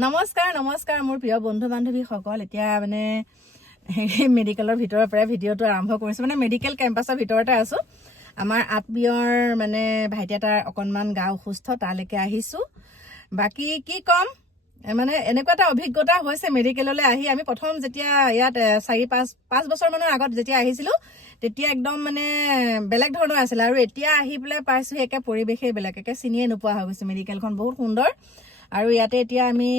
নমস্কাৰ মোৰ প্ৰিয় বন্ধু বান্ধৱীসকল। এতিয়া মানে মেডিকেলৰ ভিতৰৰ পৰা ভিডিঅ'টো আৰম্ভ কৰিছোঁ। মানে মেডিকেল কেম্পাছৰ ভিতৰতে আছোঁ। আমাৰ আত্মীয়ৰ মানে ভাইটি এটাৰ অকণমান গা অসুস্থ, তালৈকে আহিছোঁ। বাকী কি ক'ম, মানে এনেকুৱা এটা অভিজ্ঞতা হৈছে মেডিকেললৈ আহি। আমি প্ৰথম যেতিয়া ইয়াত 4-5 বছৰমানৰ আগত যেতিয়া আহিছিলোঁ, তেতিয়া একদম মানে বেলেগ ধৰণৰ আছিলে। আৰু এতিয়া আহি পেলাই পাইছোঁ একে পৰিৱেশেই বেলেগ, একে চিনিয়ে নোপোৱা হৈ গৈছে। মেডিকেলখন বহুত সুন্দৰ। আৰু ইয়াতে এতিয়া আমি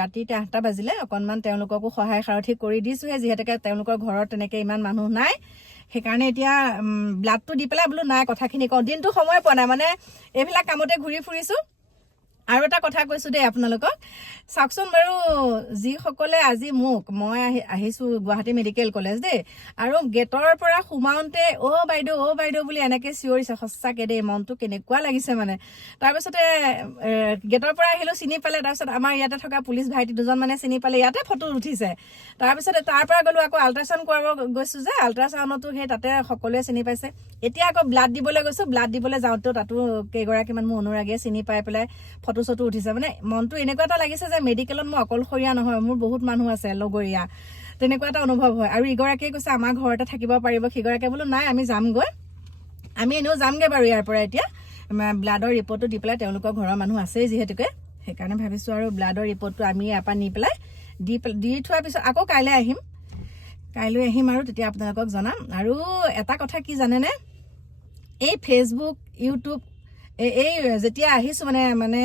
ৰাতি 8টা বাজিলে অকণমান তেওঁলোককো সহায় সাৰথি কৰি দিছোঁহে, যিহেতুকে তেওঁলোকৰ ঘৰত তেনেকৈ ইমান মানুহ নাই। সেইকাৰণে এতিয়া ব্লাডটো দি পেলাই বোলো নাই কথাখিনি কওঁ। দিনটো সময় পোৱা নাই, মানে এইবিলাক কামতে ঘূৰি ফুৰিছোঁ। আৰু এটা কথা কৈছোঁ দেই আপোনালোকক, চাওকচোন বাৰু, যিসকলে আজি মই আহিছোঁ গুৱাহাটী মেডিকেল কলেজ দেই, আৰু গেটৰ পৰা সোমাওঁতে অ' বাইদেউ বুলি এনেকৈ চিঞৰিছে। সঁচাকৈ দেই, মনটো কেনেকুৱা লাগিছে মানে। তাৰপিছতে গেটৰ পৰা আহিলোঁ, চিনি পালে। তাৰপিছত আমাৰ ইয়াতে থকা পুলিচ ভাইটি দুজন মানে চিনি পালে, ইয়াতে ফটো উঠিছে। তাৰপিছতে তাৰ পৰা গ'লোঁ, আকৌ আল্ট্ৰাচাউণ্ড কৰাব গৈছোঁ যে, আল্ট্ৰাচাউণ্ডতো সেই তাতে সকলোৱে চিনি পাইছে। এতিয়া আকৌ ব্লাড দিবলৈ গৈছোঁ। ব্লাড দিবলৈ যাওঁতেও তাতো কেইগৰাকীমান মোৰ অনুৰাগীয়ে চিনি পাই পেলাই ফটো চটো উঠিছে। মানে মনটো এনেকুৱা এটা লাগিছে যে মেডিকেলত মই অকলশৰীয়া নহয়, মোৰ বহুত মানুহ আছে লগৰীয়া, তেনেকুৱা এটা অনুভৱ হয়। আৰু ইগৰাকীয়ে কৈছে আমাৰ ঘৰতে থাকিব পাৰিব, সিগৰাকীয়ে বোলো নাই আমি যামগৈ, আমি এনেও যামগৈ বাৰু ইয়াৰ পৰা। এতিয়া ব্লাডৰ ৰিপৰ্টটো দি পেলাই, তেওঁলোকৰ ঘৰৰ মানুহ আছেই যিহেতুকে, সেইকাৰণে ভাবিছোঁ আৰু ব্লাডৰ ৰিপৰ্টটো আমি ইয়াৰ পৰা নি পেলাই দি থোৱাৰ পিছত আকৌ কাইলৈ আহিম আৰু তেতিয়া আপোনালোকক জনাম। আৰু এটা কথা কি জানেনে, এই ফেচবুক, ইউটিউব, এই যেতিয়া আহিছোঁ মানে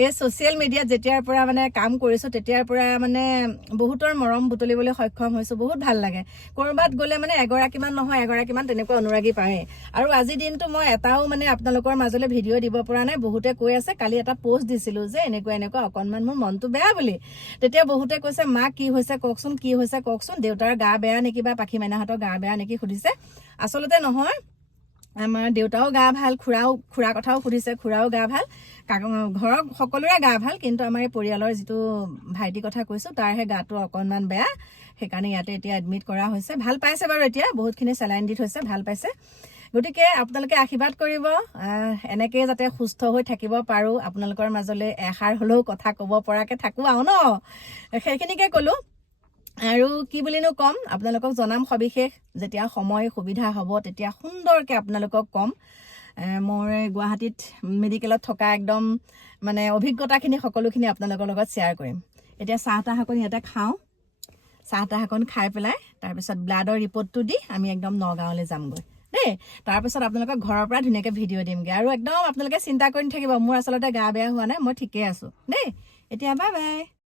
এই ছ'চিয়েল মিডিয়াত যেতিয়াৰ পৰা মানে কাম কৰিছোঁ, তেতিয়াৰ পৰা মানে বহুতৰ মৰম বুটলিবলৈ সক্ষম হৈছোঁ। বহুত ভাল লাগে। ক'ৰবাত গ'লে মানে এগৰাকীমান নহয়, এগৰাকীমান তেনেকুৱা অনুৰাগী পায়েই। আৰু আজিৰ দিনটো মই এটাও মানে আপোনালোকৰ মাজলৈ ভিডিঅ' দিব পৰা নাই। বহুতে কৈ আছে, কালি এটা পোষ্ট দিছিলোঁ যে এনেকুৱা অকণমান মোৰ মনটো বেয়া বুলি। তেতিয়া বহুতে কৈছে মা কি হৈছে কওকচোন, কি হৈছে কওকচোন, দেউতাৰ গা বেয়া নেকি বা পাখি মাইনাহঁতৰ গা বেয়া নেকি সুধিছে। আচলতে নহয়, আমাৰ দেউতাও গা ভাল, খুৰা কথাও সুধিছে, খুৰাও গা ভাল, ঘৰৰ সকলোৰে গা ভাল, কিন্তু আমাৰ এই পৰিয়ালৰ যিটো ভাইটি কথা কৈছোঁ, তাৰহে গাটো অকণমান বেয়া। সেইকাৰণে ইয়াতে এতিয়া এডমিট কৰা হৈছে। ভাল পাইছে বাৰু, এতিয়া বহুতখিনি চেলাইন দি থৈছে, ভাল পাইছে। গতিকে আপোনালোকে আশীৰ্বাদ কৰিব, এনেকেই যাতে সুস্থ হৈ থাকিব পাৰোঁ, আপোনালোকৰ মাজলৈ এষাৰ হ'লেও কথা ক'ব পৰাকৈ থাকোঁ আৰু ন, সেইখিনিকে ক'লোঁ। আৰু কি বুলিনো ক'ম, আপোনালোকক জনাম সবিশেষ, যেতিয়া সময় সুবিধা হ'ব তেতিয়া সুন্দৰকৈ আপোনালোকক ক'ম। মোৰ গুৱাহাটীত মেডিকেলত থকা একদম মানে অভিজ্ঞতাখিনি সকলোখিনি আপোনালোকৰ লগত শ্বেয়াৰ কৰিম। এতিয়া চাহ তাহ অকণ ইয়াতে খাওঁ, চাহ তাহ অকণ খাই পেলাই তাৰপিছত ব্লাডৰ ৰিপৰ্টটো দি আমি একদম নগাঁৱলৈ যামগৈ দেই। তাৰপিছত আপোনালোকক ঘৰৰ পৰা ধুনীয়াকৈ ভিডিঅ' দিমগৈ। আৰু একদম আপোনালোকে চিন্তা কৰি নাথাকিব, মোৰ আচলতে গা বেয়া হোৱা নাই, মই ঠিকেই আছোঁ দেই। এতিয়া বাই বাই।